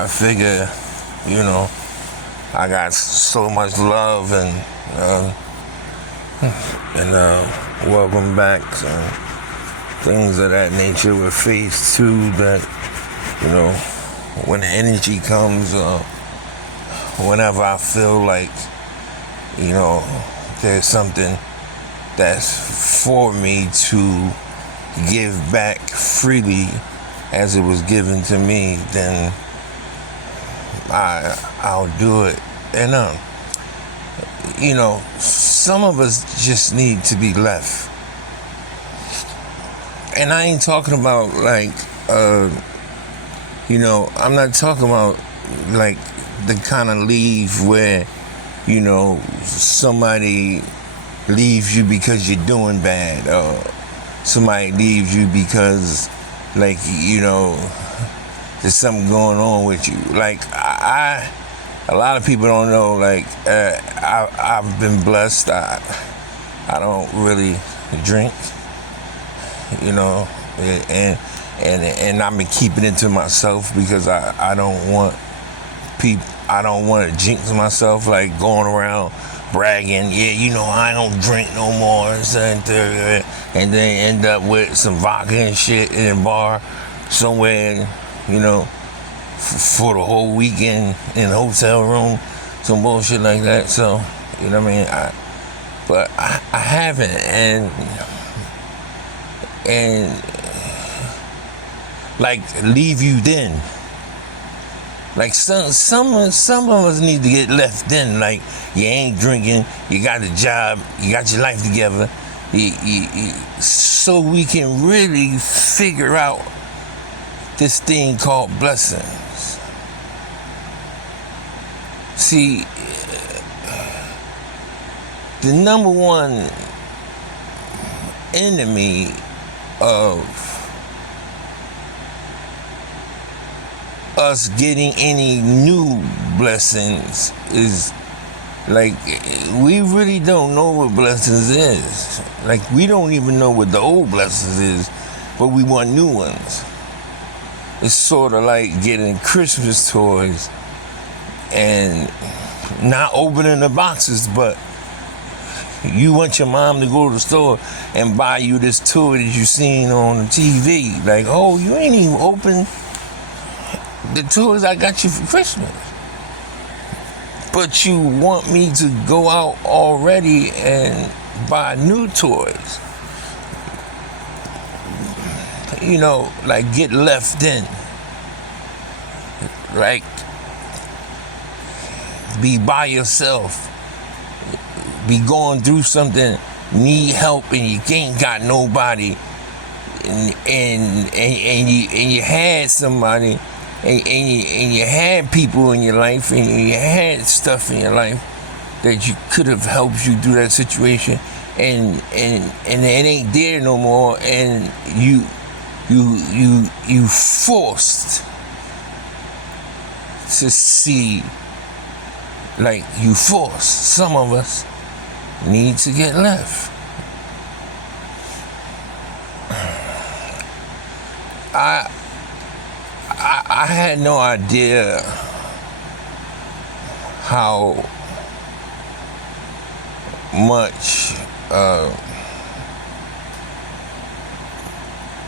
I figure, I got so much love and welcome back and things of that nature with phase 2 that, when the energy comes, whenever I feel like, there's something that's for me to give back freely as it was given to me, then I'll do it. And some of us just need to be left. And I ain't talking about I'm not talking about like the kind of leave where, somebody leaves you because you're doing bad, or somebody leaves you because, there's something going on with you. A lot of people don't know, I've been blessed. I don't really drink, and I've been keeping it to myself because I don't want to jinx myself, like going around bragging, I don't drink no more, and then end up with some vodka and shit in a bar somewhere, for the whole weekend in a hotel room, some bullshit like that. So, but I haven't, and leave you then. Like some of us need to get left then. Like, you ain't drinking, you got a job, you got your life together, so we can really figure out this thing called blessings. See, the number one enemy of us getting any new blessings is, we really don't know what blessings is. We don't even know what the old blessings is, but we want new ones. It's sort of like getting Christmas toys and not opening the boxes, but you want your mom to go to the store and buy you this toy that you seen on the TV. Oh, you ain't even open the toys I got you for Christmas. But you want me to go out already and buy new toys. Get left in. Be by yourself. Be going through something, need help, and you ain't got nobody. And you had somebody, and you had people in your life, and you had stuff in your life that you could have helped you through that situation, and it ain't there no more, and you forced to see, you forced. Some of us need to get left. I had no idea how much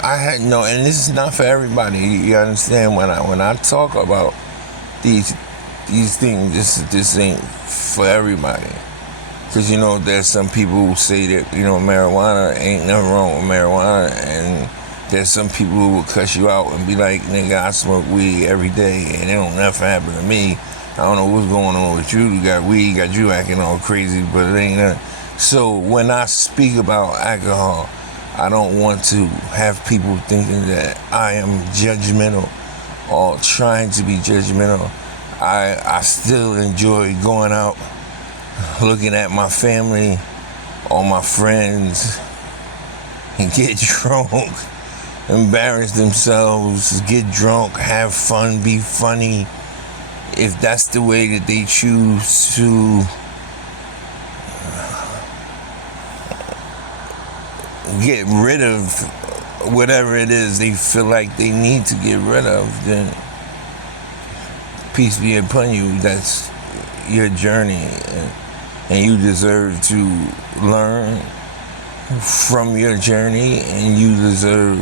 and this is not for everybody. You understand, when I talk about these things, this ain't for everybody. Because there's some people who say that marijuana, ain't nothing wrong with marijuana, and there's some people who will cuss you out and be like, nigga, I smoke weed every day and it don't never happen to me. I don't know what's going on with you. You got weed, got you acting all crazy, but it ain't nothing. So when I speak about alcohol, I don't want to have people thinking that I am judgmental or trying to be judgmental. I still enjoy going out, looking at my family or my friends and get drunk, embarrass themselves, get drunk, have fun, be funny, if that's the way that they choose to get rid of whatever it is they feel like they need to get rid of, then peace be upon you. That's your journey, and you deserve to learn from your journey, and you deserve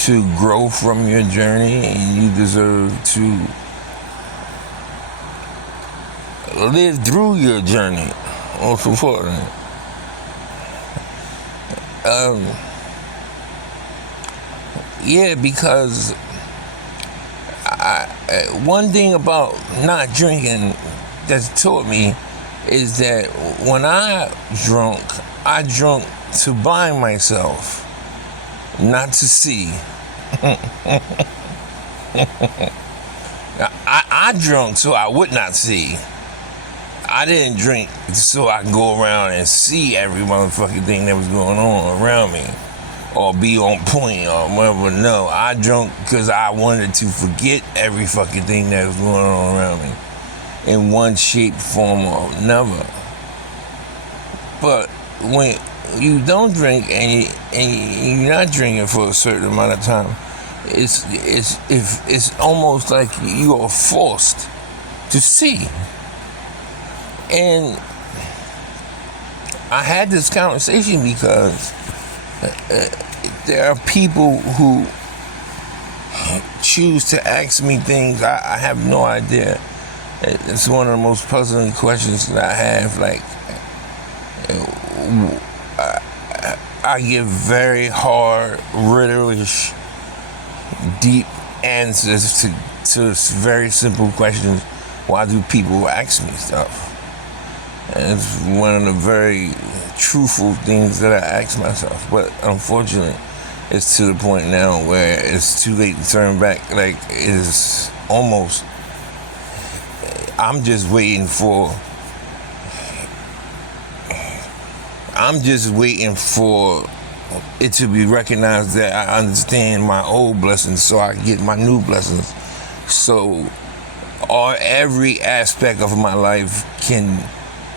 to grow from your journey, and you deserve to live through your journey. Most important. Yeah, because one thing about not drinking that's taught me is that when I drunk to blind myself, not to see. I drunk so I would not see. I didn't drink so I could go around and see every motherfucking thing that was going on around me, or be on point, or whatever. No, I drunk because I wanted to forget every fucking thing that was going on around me in one shape, form, or another. But when you don't drink and you're not drinking for a certain amount of time, it's almost like you are forced to see. And I had this conversation because there are people who choose to ask me things I have no idea. It's one of the most puzzling questions that I have. Like, I give very hard, riddle-ish, deep answers to very simple questions. Why do people ask me stuff? And it's one of the very truthful things that I ask myself. But unfortunately, it's to the point now where it's too late to turn back. Like, it's almost, I'm just waiting for it to be recognized that I understand my old blessings so I can get my new blessings. So every aspect of my life can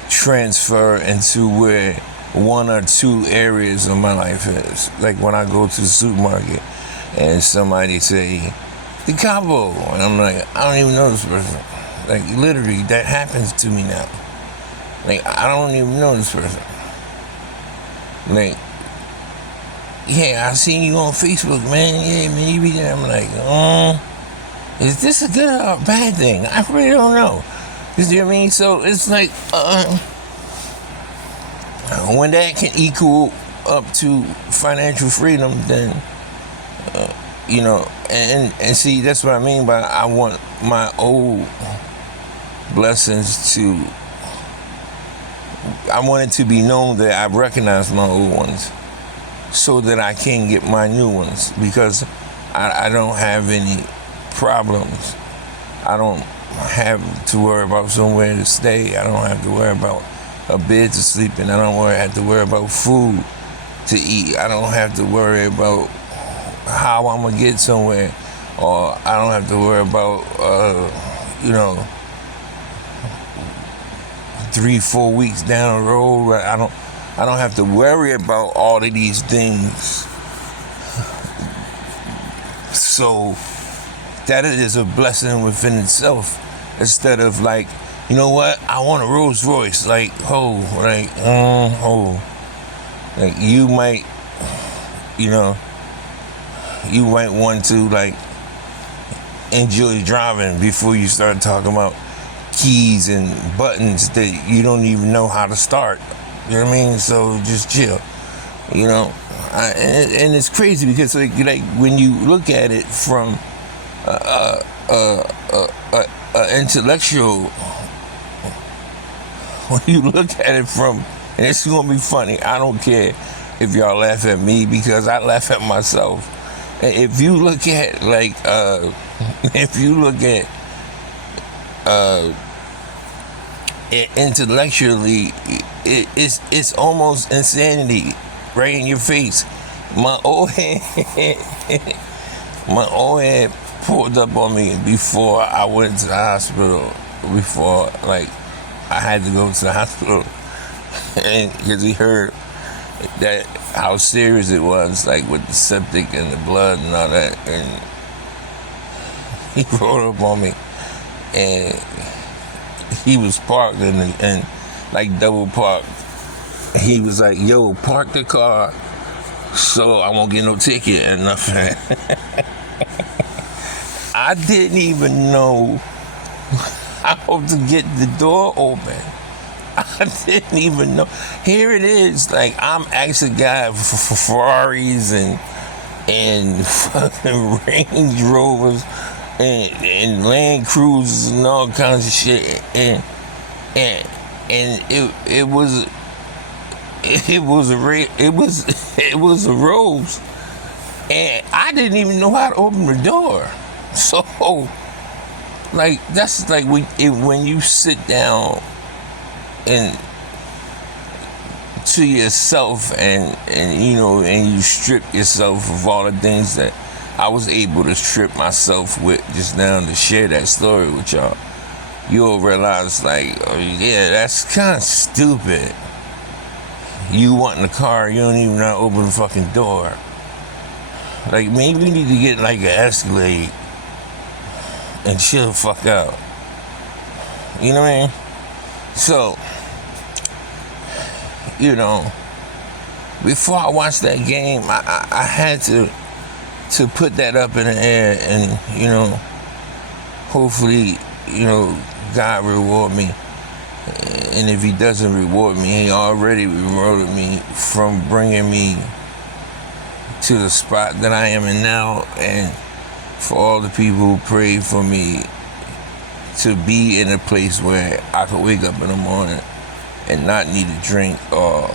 transfer into where one or two areas of my life is. Like when I go to the supermarket and somebody say, Decopbo, and I'm like, I don't even know this person. Like, literally, that happens to me now. Like, I don't even know this person. Like, yeah, I seen you on Facebook, man. Yeah, man, you be there. I'm like, is this a good or a bad thing? I really don't know. You see what I mean? So it's like, when that can equal up to financial freedom, then, and see, that's what I mean by I want my old blessings I want it to be known that I recognize my old ones so that I can get my new ones, because I don't have any problems. I don't have to worry about somewhere to stay. I don't have to worry about a bed to sleep in. I don't have to worry about food to eat. I don't have to worry about how I'm gonna get somewhere, or I don't have to worry about 3-4 weeks down the road. I don't have to worry about all of these things. So that is a blessing within itself. Instead of like, you know what, I want a Rolls Royce. Like, like you might, you might want to like enjoy driving before you start talking about keys and buttons that you don't even know how to start. You know what I mean? So just chill. And it's crazy because like when you look at it from intellectual, when you look at it from, and it's gonna be funny. I don't care if y'all laugh at me because I laugh at myself. If you look at intellectually, it's almost insanity right in your face. My old head pulled up on me before I went to the hospital. Before like I had to go to the hospital, and because he heard that how serious it was, like with the septic and the blood and all that, and he rolled up on me. and he was parked and like double parked. He was like, "Yo, park the car so I won't get no ticket and nothing." I didn't even know how to get the door open. I didn't even know. Here it is. Like, I'm actually guy for Ferraris and fucking Range Rovers and Land Cruisers and all kinds of shit. And it was a Rose. And I didn't even know how to open the door. So, like, that's like when you sit down and to yourself and you strip yourself of all the things that I was able to strip myself with just now to share that story with y'all, you'll realize, like, oh, yeah, that's kind of stupid. You want in the car, you don't even know how to open the fucking door. Like, maybe we need to get like an Escalade and chill the fuck out. You know what I mean? So, before I watched that game, I had to put that up in the air and, hopefully, God reward me. And if he doesn't reward me, he already rewarded me from bringing me to the spot that I am in now, and for all the people who prayed for me to be in a place where I could wake up in the morning and not need a drink, or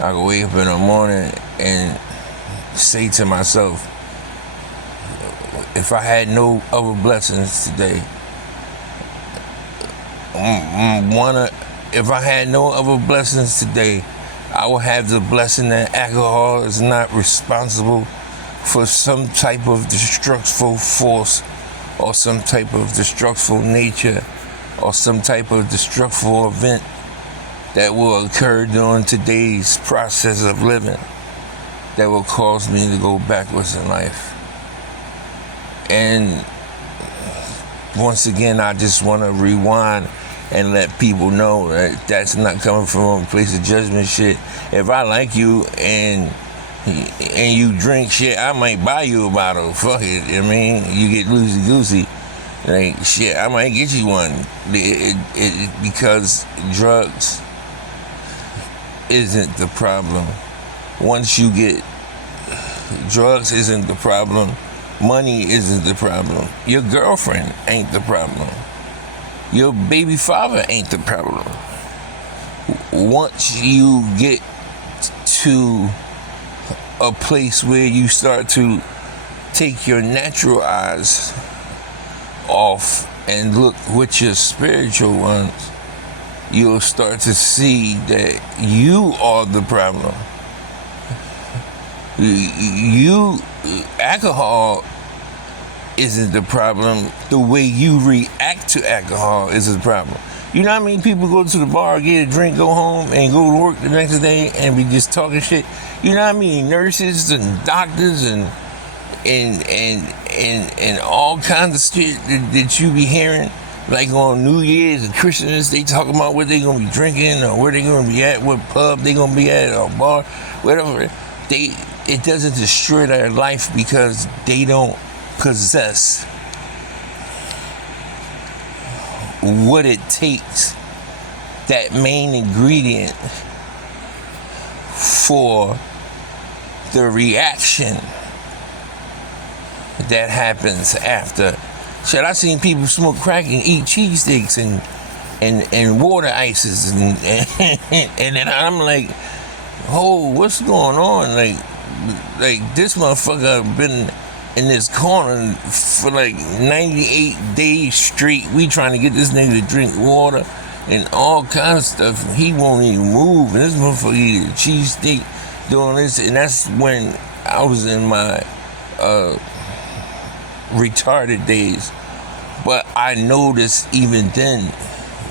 I could wake up in the morning and say to myself, if I had no other blessings today, if I had no other blessings today, I will have the blessing that alcohol is not responsible for some type of destructive force or some type of destructive nature or some type of destructive event that will occur during today's process of living that will cause me to go backwards in life. And once again, I just want to rewind and let people know that that's not coming from a place of judgment shit. If I like you and you drink shit, I might buy you a bottle. Fuck it. I mean, you get loosey-goosey. Like, shit, I might get you one. Because drugs isn't the problem. Once you get drugs isn't the problem. Money isn't the problem. Your girlfriend ain't the problem. Your baby father ain't the problem. Once you get to a place where you start to take your natural eyes off and look with your spiritual ones, you'll start to see that you are the problem. Alcohol isn't the problem. The way you react to alcohol is the problem. You know how many people go to the bar, get a drink, go home, and go to work the next day and be just talking shit? You know how many nurses and doctors and all kinds of shit that you be hearing, like on New Year's and Christmas, they talking about what they gonna be drinking or where they gonna be at, what pub they gonna be at or bar, whatever. It doesn't destroy their life because they don't possess what it takes, that main ingredient for the reaction that happens after. Shit, I seen people smoke crack and eat cheesesteaks and water ices and then I'm like, oh, what's going on? Like this motherfucker been in this corner for like 98 days straight. We trying to get this nigga to drink water and all kinds of stuff. He won't even move. And this motherfucker eat a cheesesteak doing this. And that's when I was in my retarded days. But I noticed even then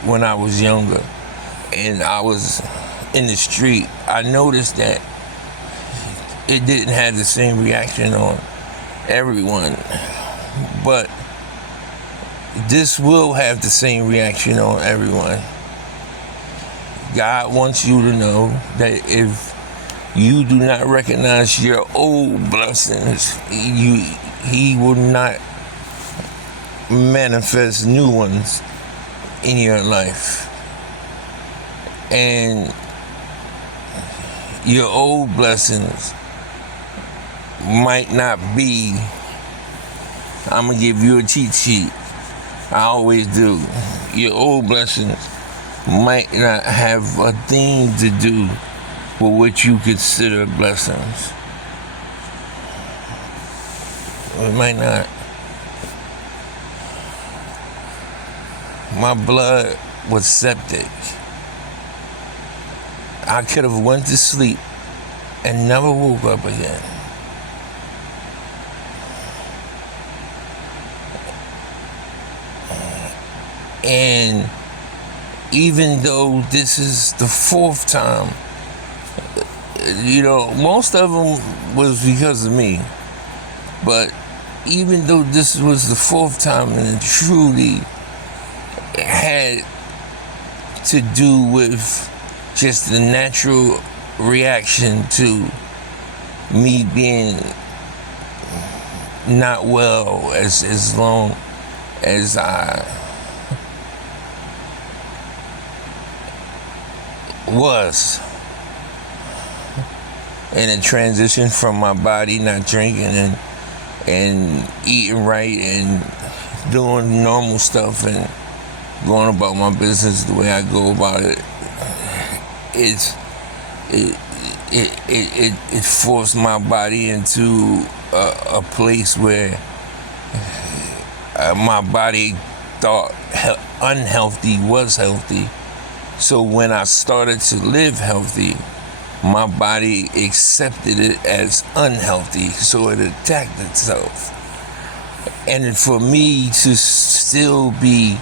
when I was younger and I was in the street, I noticed that it didn't have the same reaction on everyone. But this will have the same reaction on everyone. God wants you to know that if you do not recognize your old blessings, He will not manifest new ones in your life. And your old blessings might not be, I'm gonna give you a cheat sheet. I always do. Your old blessings might not have a thing to do with what you consider blessings. It might not. My blood was septic. I could have went to sleep and never woke up again. And even though this is the fourth time, most of them was because of me. But even though this was the fourth time, and it truly had to do with just the natural reaction to me being not well as long as I was in a transition from my body not drinking and eating right and doing normal stuff and going about my business the way I go about it. It forced my body into a place where my body thought unhealthy was healthy. So when I started to live healthy, my body accepted it as unhealthy, so it attacked itself. And for me to still be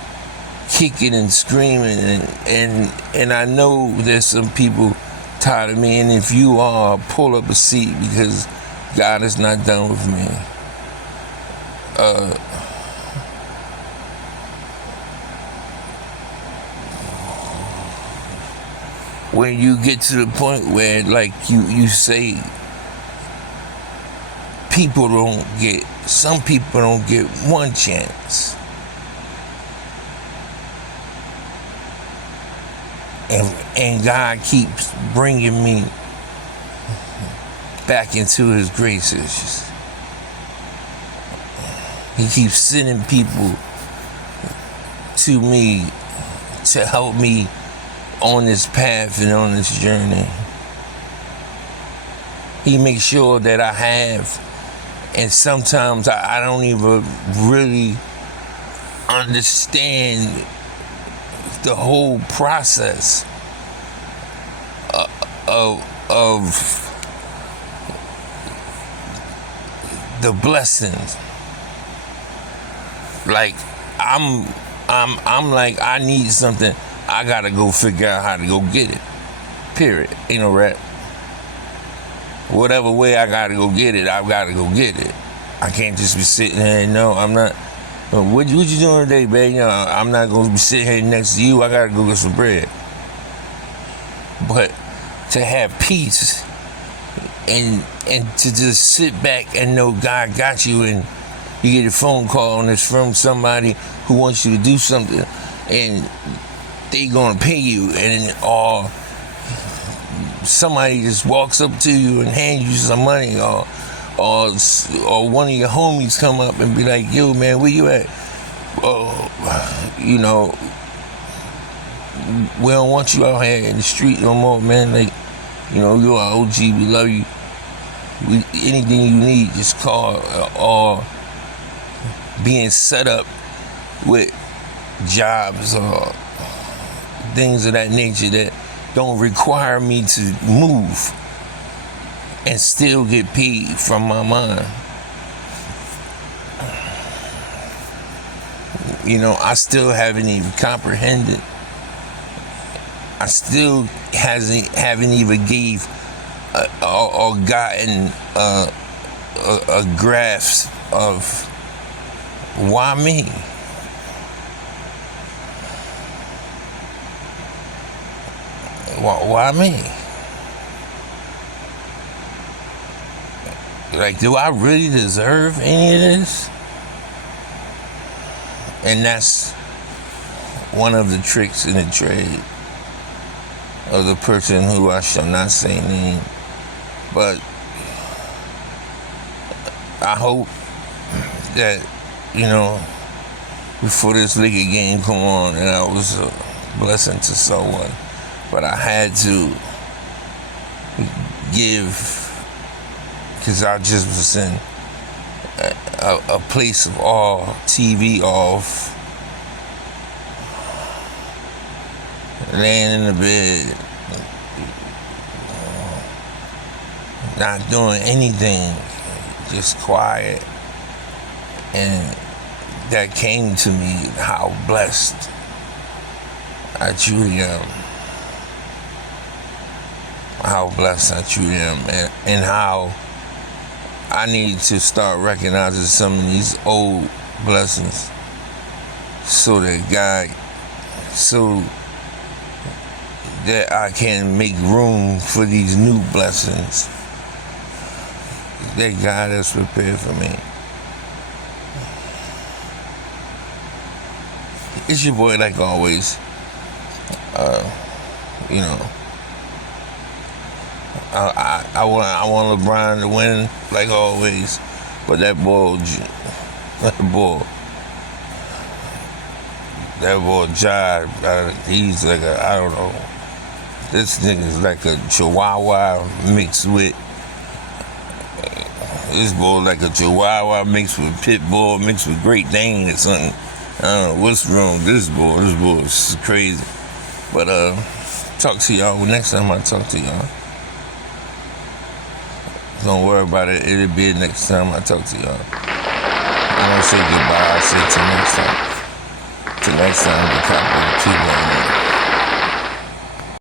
kicking and screaming, and I know there's some people tired of me, and if you are, pull up a seat, because God is not done with me. When you get to the point where, like you say, some people don't get one chance. And God keeps bringing me back into His graces. He keeps sending people to me to help me on this path and on this journey. He makes sure that I have, and sometimes I don't even really understand the whole process of the blessings. Like I'm like, I need something, I gotta go figure out how to go get it. Period. Ain't no rap. Whatever way I gotta go get it, I've gotta go get it. I can't just be sitting there and no, I'm not. What you doing today, babe? I'm not gonna be sitting here next to you. I gotta go get some bread. But to have peace and to just sit back and know God got you, and you get a phone call and it's from somebody who wants you to do something, and they gonna pay you, or somebody just walks up to you and hands you some money, or one of your homies come up and be like, yo man, where you at? We don't want you out here in the street no more, man. Like, you're our OG, we love you. Anything you need, just call. Or being set up with jobs or things of that nature that don't require me to move and still get paid from my mind. I still haven't even comprehended. I still haven't even gave or gotten a grasp of why me. why me? Like, do I really deserve any of this? And that's one of the tricks in the trade of the person who I shall not say name. But I hope that, before this liquor game come on, and I was a blessing to someone. But I had to give, because I just was in a place of all TV off, laying in the bed, not doing anything, just quiet. And that came to me how blessed I truly am. How blessed I truly am, and how I need to start recognizing some of these old blessings so that I can make room for these new blessings that God has prepared for me. It's your boy, like always. I want LeBron to win, like always, but that boy Jive, he's like I don't know. This nigga's like a Chihuahua mixed with. This boy like a Chihuahua mixed with Pit Bull mixed with Great Dane or something. I don't know what's wrong with this boy. This boy is crazy. But talk to y'all next time I talk to y'all. Don't worry about it. It'll be next time I talk to y'all. I don't say goodbye. I say till next time. Till next time, Decopbo 2.1.